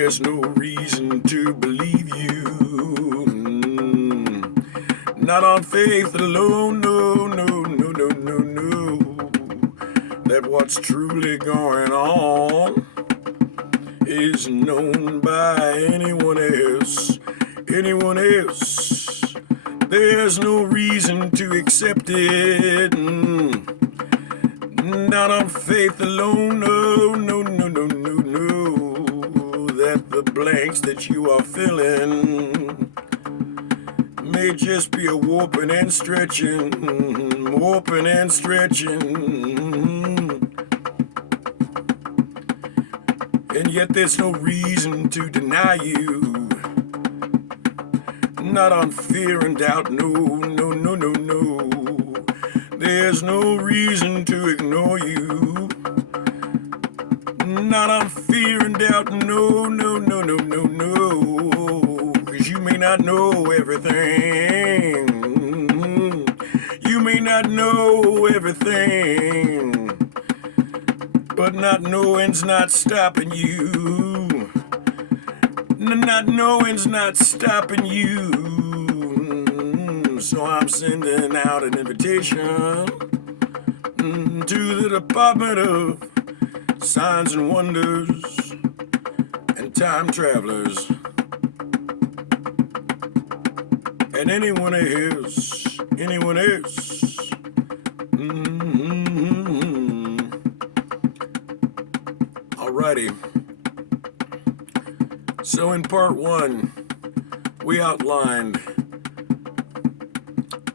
there's no reason to believe you. Not on faith alone, no, no, no, no, no, no. That what's truly going on is known by anyone else. Anyone else. There's no reason to accept it. Not on faith alone, no, no, no, no, no, no. That the blanks that you are filling may just be a warping and stretching, warping and stretching. And yet there's no reason to deny you. Not on fear and doubt, no, no, no, no, no. There's no reason to ignore you. Not on fear and doubt, no, no, no, no, no, no. 'Cause you may not know everything. You may not know everything. But not knowing's not stopping you. Not knowing's not stopping you. So I'm sending out an invitation to the Department of Signs and Wonders and Time Travelers and anyone else. Anyone else. Alrighty. So in part one, we outlined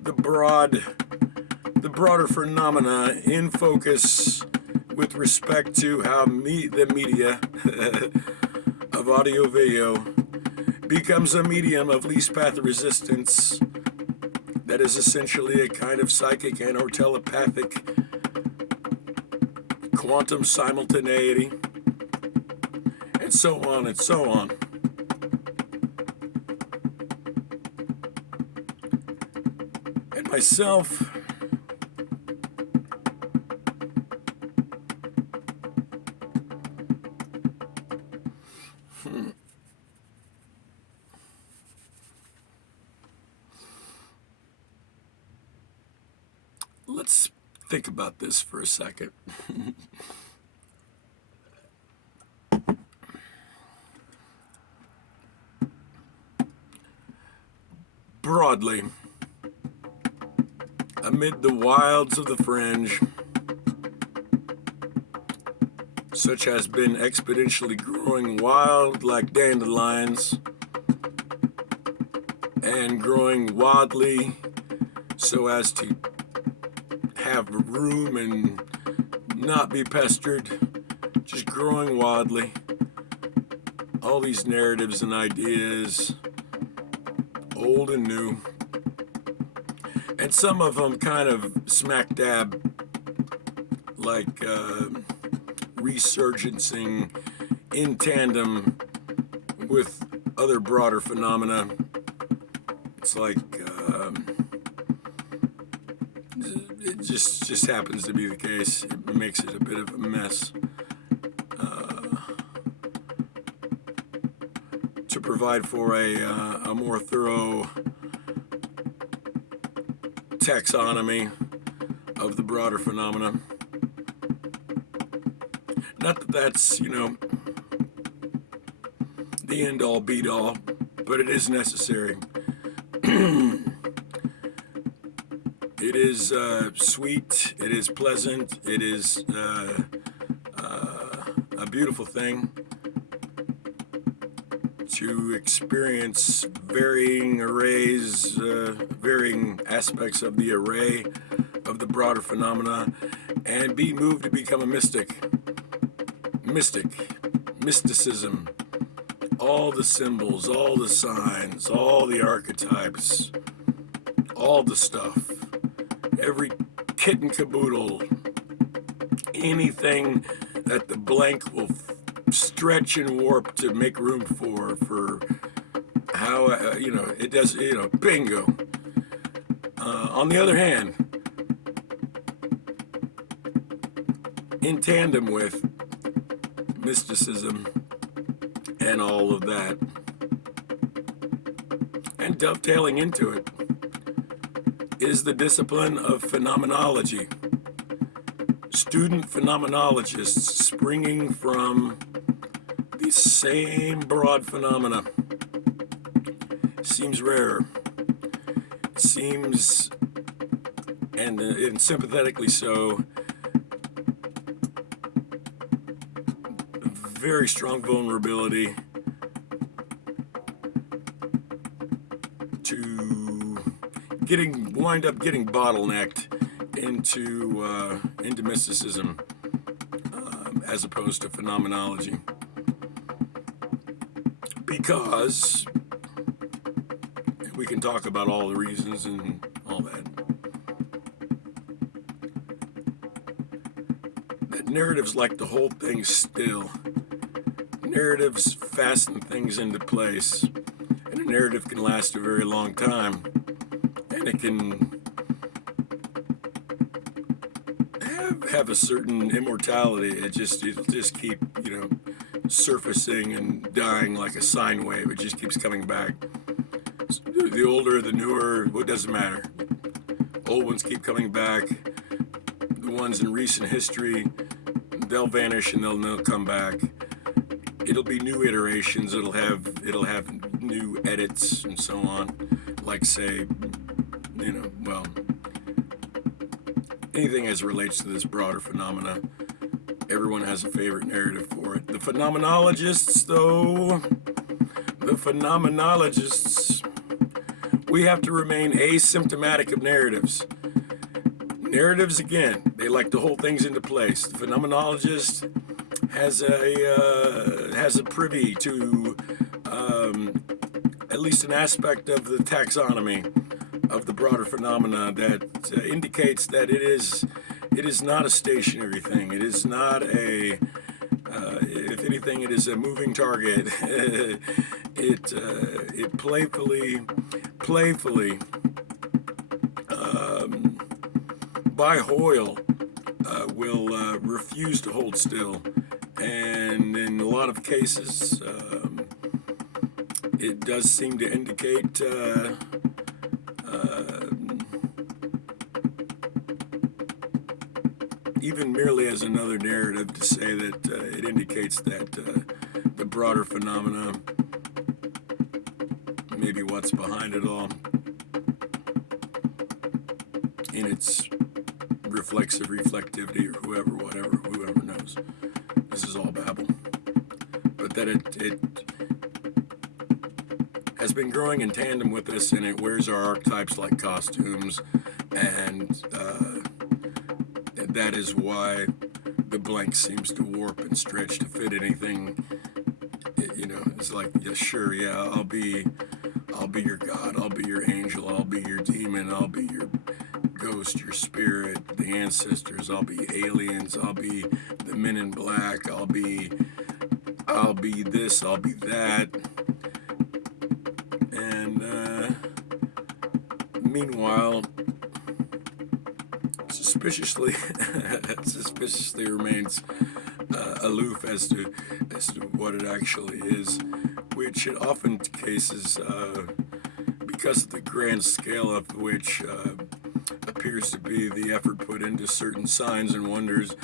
the broader phenomena in focus with respect to how the media of audio-video becomes a medium of least path of resistance that is essentially a kind of psychic and or telepathic quantum simultaneity, and so on and so on. And myself, let's think about this for a second. Broadly, amid the wilds of the fringe, such has been exponentially growing wild like dandelions, and growing wildly so as to have room and not be pestered, just growing wildly. All these narratives and ideas, old and new, and some of them kind of smack dab like resurgencing in tandem with other broader phenomena. It's like it just happens to be the case. It makes it a bit of a mess. To provide for a more thorough taxonomy of the broader phenomena. Not that that's, the end all be all, but it is necessary. It is sweet, it is pleasant, it is a beautiful thing to experience varying arrays, varying aspects of the array of the broader phenomena, and be moved to become a mysticism, all the symbols, all the signs, all the archetypes, all the stuff, every kit and caboodle, anything that the blank will stretch and warp to make room for how, it does, bingo. On the other hand, in tandem with mysticism and all of that. And dovetailing into it is the discipline of phenomenology. Student phenomenologists springing from the same broad phenomena. Seems rare. Seems, and sympathetically so, very strong vulnerability to wind up getting bottlenecked into mysticism as opposed to phenomenology, because we can talk about all the reasons and all that narratives like to hold things still. Narratives fasten things into place, and a narrative can last a very long time, and it can have a certain immortality. It'll just keep, surfacing and dying like a sine wave. It just keeps coming back. The older, the newer, it doesn't matter. Old ones keep coming back. The ones in recent history, they'll vanish and they'll come back. It'll be new iterations. It'll have new edits and so on. Like, say, anything as it relates to this broader phenomena, everyone has a favorite narrative for it. The phenomenologists, we have to remain asymptomatic of narratives. Narratives, again, they like to hold things into place. The phenomenologist has a privy to at least an aspect of the taxonomy of the broader phenomena that indicates that it is not a stationary thing. It is not if anything, it is a moving target. It playfully, by Hoyle, will refuse to hold still, and in a lot of cases, it does seem to indicate even merely as another narrative, to say that it indicates that the broader phenomena, maybe what's behind it all, in its reflexivity or whoever knows. This is all babble. But that it has been growing in tandem with us, and it wears our archetypes like costumes, and that is why the blank seems to warp and stretch to fit anything. It's like, yeah, sure, yeah, I'll be your god, I'll be your angel, I'll be your demon, I'll be your ghost, your spirit, the ancestors, I'll be aliens, I'll be the men in black, I'll be this, I'll be that. And meanwhile, suspiciously remains aloof as to what it actually is, which in often cases, because of the grand scale of which appears to be the effort put into certain signs and wonders,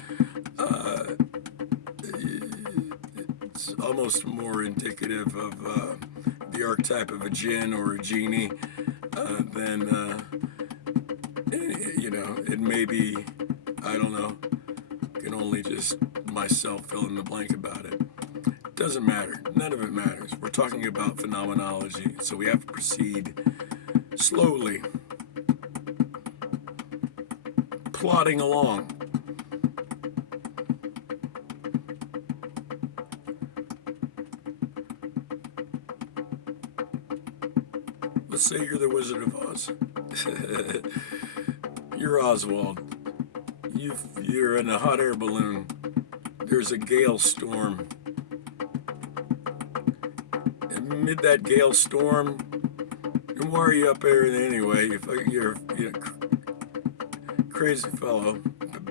it's almost more indicative of the archetype of a jinn or a genie than it may be, I don't know, can only just myself fill in the blank about it. Doesn't matter. None of it matters. We're talking about phenomenology, so we have to proceed slowly, plodding along. Let's say you're the Wizard of Oz. You're Oswald. You're in a hot air balloon. There's a gale storm. Amid that gale storm, and why are you up there anyway? You're crazy fellow,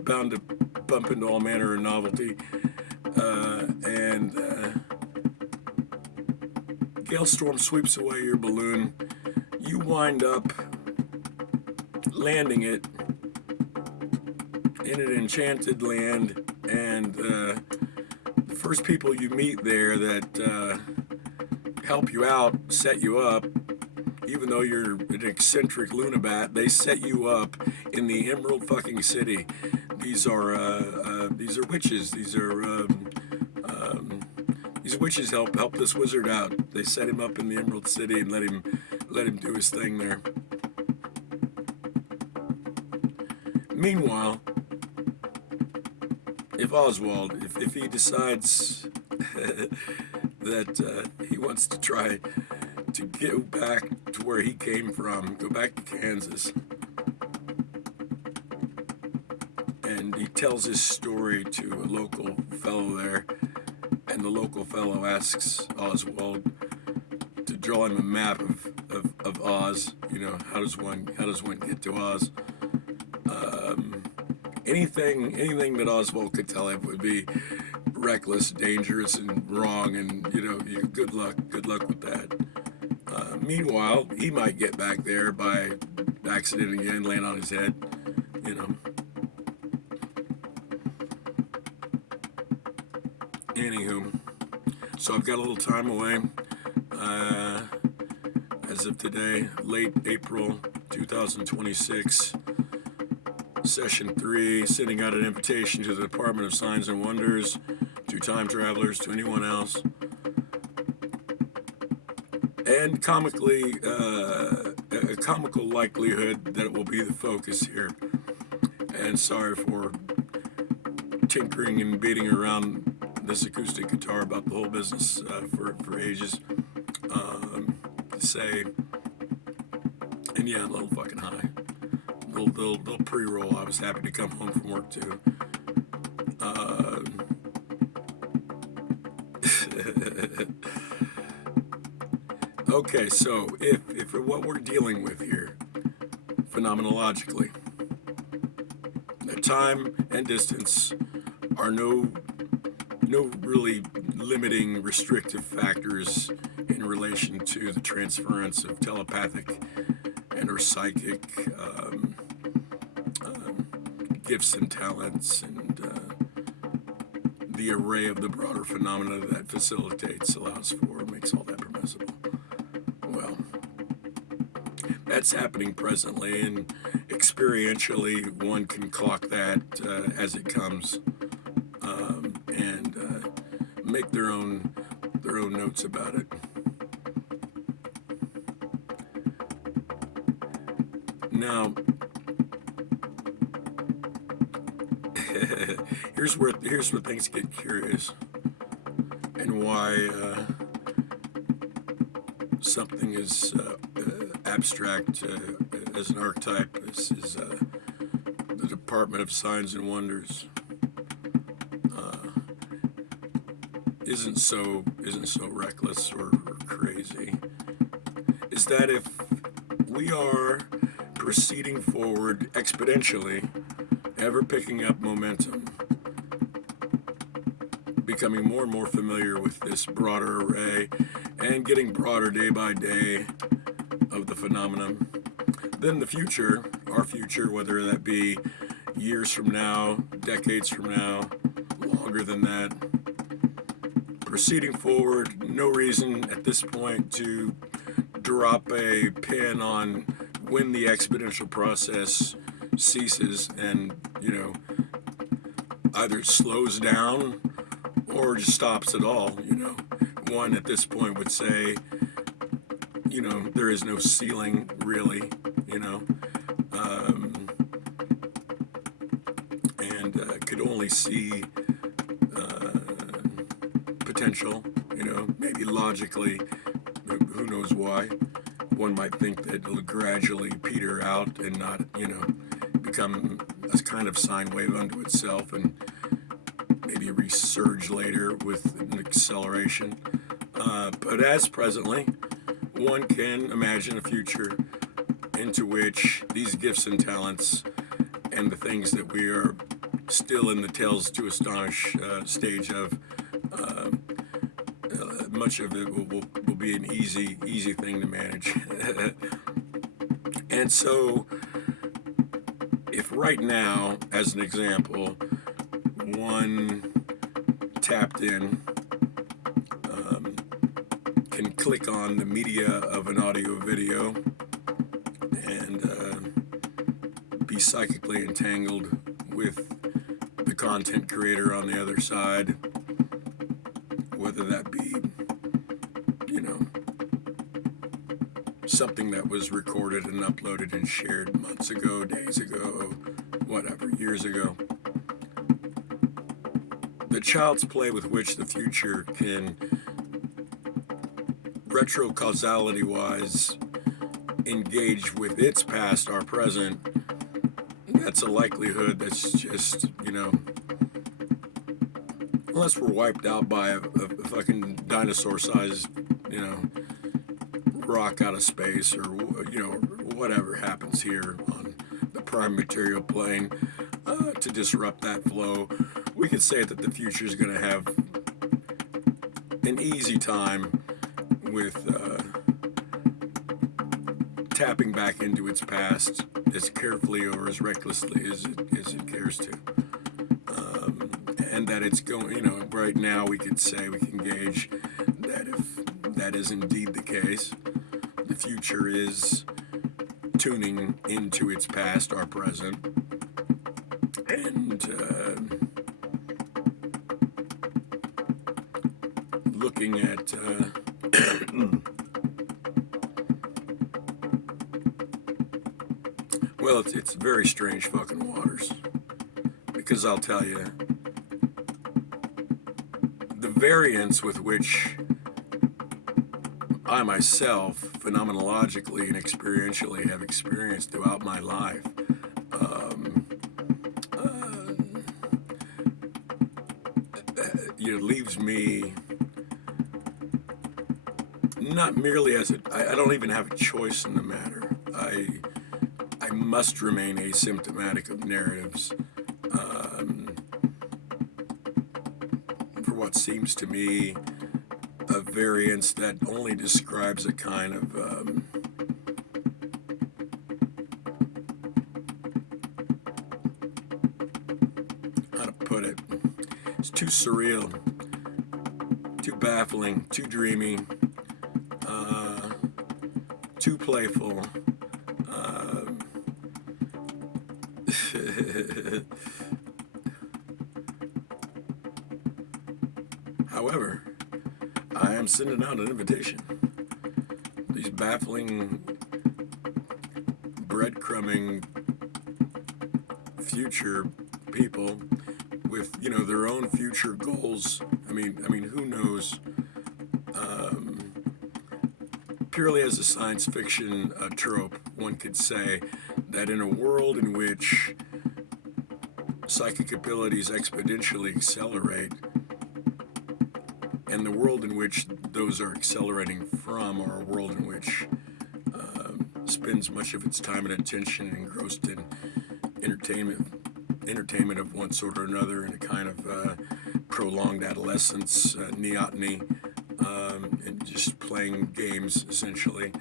bound to bump into all manner of novelty, and hailstorm sweeps away your balloon. You wind up landing it in an enchanted land, and the first people you meet there that help you out, set you up, even though you're an eccentric lunabat, they set you up in the Emerald fucking City. These are witches. These witches help this wizard out. They set him up in the Emerald City and let him do his thing there. Meanwhile, if Oswald, if he decides that he wants to try to get back to where he came from, go back to Kansas, and he tells his story to a local fellow there, and the local fellow asks Oswald to draw him a map of Oz. You know, how does one get to Oz? Anything that Oswald could tell him would be reckless, dangerous, and wrong, and good luck with that. Meanwhile, he might get back there by accident again, land on his head, Anywho, so I've got a little time away. As of today, late April 2026, Session 3, sending out an invitation to the Department of Signs and Wonders, to time travelers, to anyone else. And a comical likelihood that it will be the focus here. And sorry for tinkering and beating around this acoustic guitar about the whole business for ages. To say, and yeah, I'm a little fucking high. Little pre-roll. I was happy to come home from work too. Okay, so if what we're dealing with here, phenomenologically, that time and distance are no really limiting restrictive factors in relation to the transference of telepathic and or psychic gifts and talents, and the array of the broader phenomena that facilitates, allows for, makes all that permissible. Well, that's happening presently, and experientially one can clock that as it comes, and make their own notes about it. Now, here's where things get curious, and why something is abstract as an archetype is the Department of Signs and Wonders isn't so reckless or crazy. Is that if we are proceeding forward exponentially, ever picking up momentum, becoming more and more familiar with this broader array, and getting broader day by day of the phenomenon, then the future, our future, whether that be years from now, decades from now, longer than that, proceeding forward, no reason at this point to drop a pin on when the exponential process ceases and, either slows down or just stops at all. One at this point would say, there is no ceiling really, and could only see potential, maybe logically, who knows why. One might think that it'll gradually peter out and not, become a kind of sine wave unto itself, and maybe resurge later with an acceleration. But as presently, one can imagine a future into which these gifts and talents and the things that we are still in the Tales to Astonish stage of much of it will be an easy thing to manage. And so, if right now, as an example, one tapped in can click on the media of an audio video and be psychically entangled with the content creator on the other side, whether that be, something that was recorded and uploaded and shared months ago, days ago, whatever, years ago. The child's play with which the future can retro-causality-wise engage with its past, our present, that's a likelihood that's just, unless we're wiped out by a fucking dinosaur-sized, rock out of space, or, whatever happens here on the prime material plane to disrupt that flow, we could say that the future is going to have an easy time with tapping back into its past as carefully or as recklessly as it cares to. And that it's going, right now we can gauge that if that is indeed the case, the future is tuning into its past, our present, and looking at well, it's very strange fucking waters, because I'll tell you, the variance with which I myself, phenomenologically and experientially, have experienced throughout my life, leaves me not merely as I don't even have a choice in the matter. I must remain asymptomatic of narratives for what seems to me a variance that only describes a kind of how to put it, it's too surreal, too baffling, too dreamy, too playful. However, I am sending out an invitation. These baffling, breadcrumbing future people with, their own future goals. I mean, who knows? Purely as a science fiction trope, one could say that in a world in which psychic abilities exponentially accelerate, and the world in which those are accelerating from are a world in which spends much of its time and attention engrossed in entertainment of one sort or another, in a kind of prolonged adolescence, neoteny, and just playing games essentially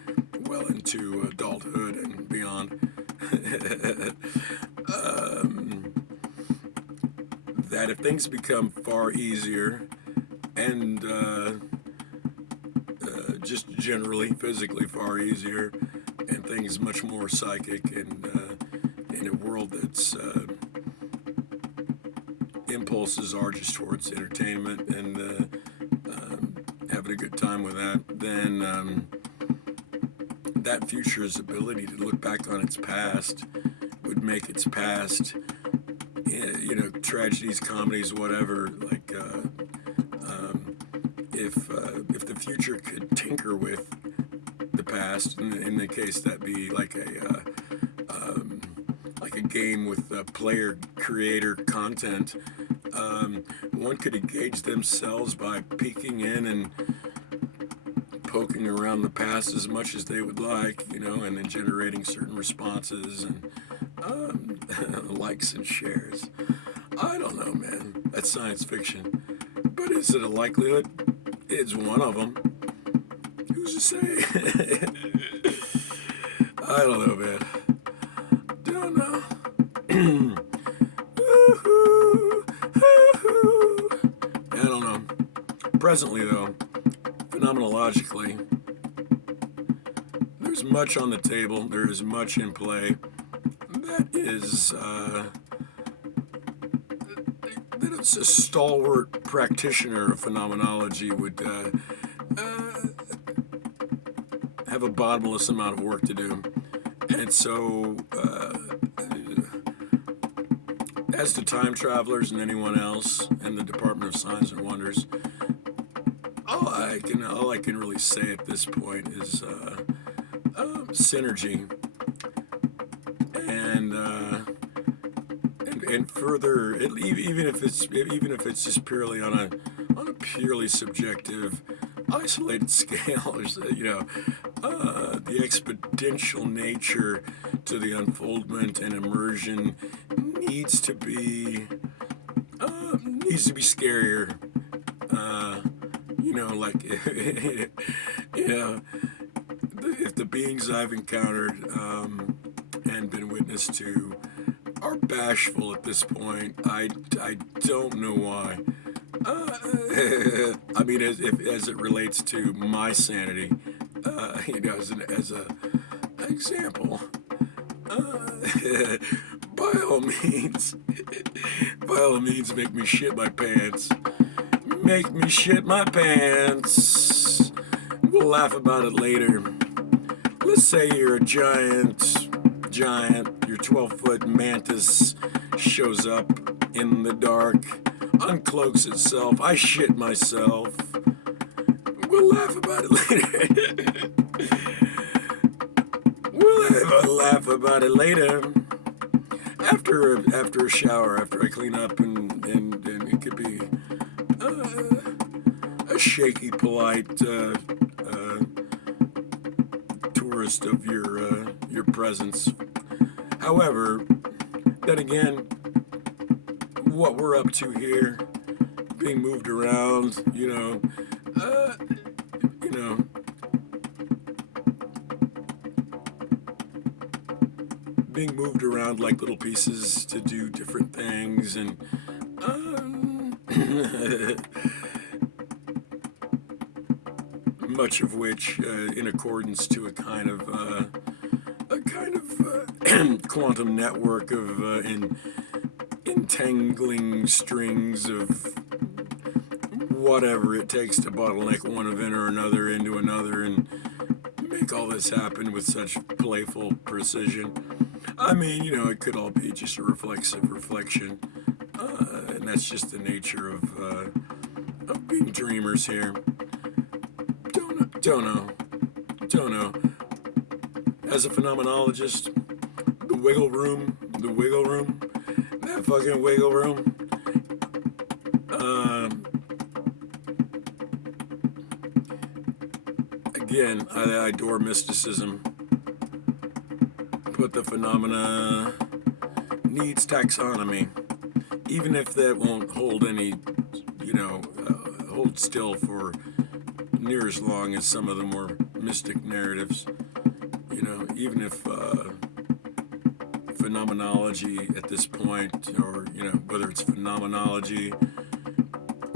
well into adulthood and beyond. That if things become far easier and just generally physically far easier, and things much more psychic, and in a world that's impulses are just towards entertainment and having a good time with that, then that future's ability to look back on its past would make its past, tragedies, comedies, whatever, like if the future could tinker with the past, in the case that be like a game with player creator content, one could engage themselves by peeking in and poking around the past as much as they would like, and then generating certain responses and likes and shares. I don't know, man. That's science fiction. But is it a likelihood? It's one of them. Who's to say? I don't know, man. Don't know. I don't know. Presently, though, phenomenologically, there's much on the table. There is much in play that is that it's a stalwart practitioner of phenomenology would have a bottomless amount of work to do. And so, as to time travelers and anyone else and the Department of Signs and Wonders, all I can really say at this point is synergy and further, even if it's just purely on a purely subjective, isolated scale, the exponential nature to the unfoldment and immersion needs to be scarier. If the beings I've encountered and been witness to are bashful at this point, I don't know why. I mean, as it relates to my sanity, as an example, by all means, make me shit my pants. Make me shit my pants. We'll laugh about it later. Let's say you're a giant, your 12-foot mantis shows up in the dark, uncloaks itself. I shit myself. We'll laugh about it later. We'll have a laugh about it later. After a shower, after I clean up, and it could be a shaky, polite tourist of your presence. However, then again, what we're up to here, being moved around, being moved around like little pieces to do different things, and much of which in accordance to a kind of quantum network of entangling strings of whatever it takes to bottleneck one event or another into another and make all this happen with such playful precision. I mean, it could all be just a reflexive reflection, and that's just the nature of being dreamers here. Don't know. As a phenomenologist, the wiggle room, that fucking wiggle room. Again, I adore mysticism, but the phenomena needs taxonomy, even if that won't hold any, hold still for near as long as some of the more mystic narratives. Even if phenomenology at this point, or whether it's phenomenology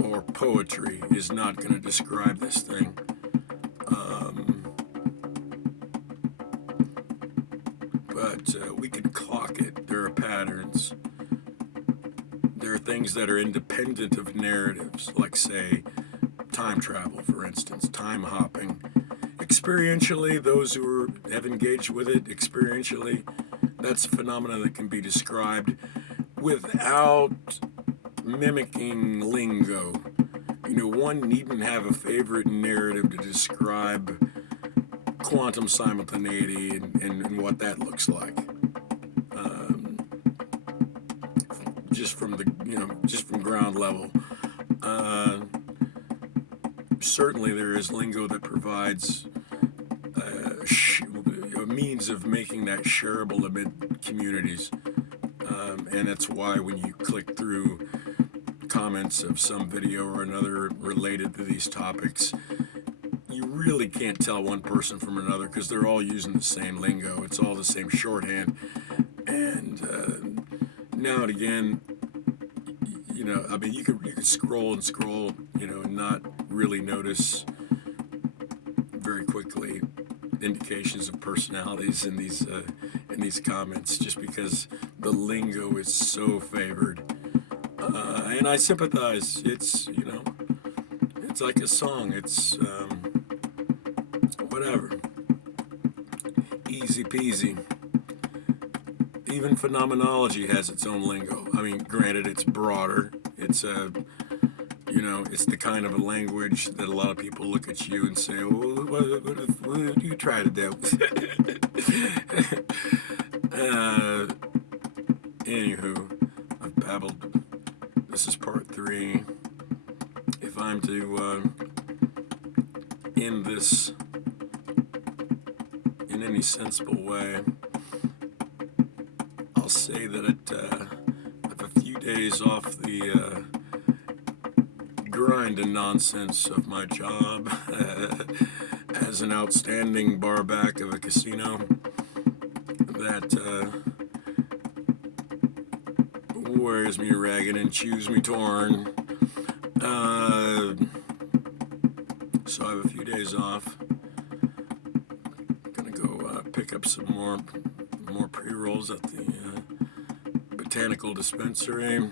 or poetry, is not going to describe this thing. But we can clock it. There are patterns. There are things that are independent of narratives, like, say, time travel, for instance, time hopping. Experientially, those who have engaged with it experientially, that's a phenomenon that can be described without mimicking lingo. One needn't have a favorite narrative to describe quantum simultaneity and what that looks like. Just from ground level. Certainly there is lingo that provides a means of making that shareable amid communities. And that's why when you click through comments of some video or another related to these topics, you really can't tell one person from another because they're all using the same lingo. It's all the same shorthand. And now and again, I mean, you could scroll and scroll, and not really notice very quickly indications of personalities in these comments, just because the lingo is so favored. And I sympathize. It's it's like a song. It's whatever, easy peasy. Even phenomenology has its own lingo. I mean, granted, it's broader. It's it's the kind of a language that a lot of people look at you and say, "Well, what do you try to do?" Anywho, I've babbled. This is part 3. If I'm to end this in any sensible way, I'll say that I have a few days off the grind and nonsense of my job as an outstanding barback of a casino that wears me ragged and chews me torn. So I have a few days off. Gonna go pick up some more pre-rolls at the botanical dispensary.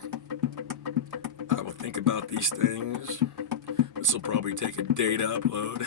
I will think about these things. This will probably take a day to upload.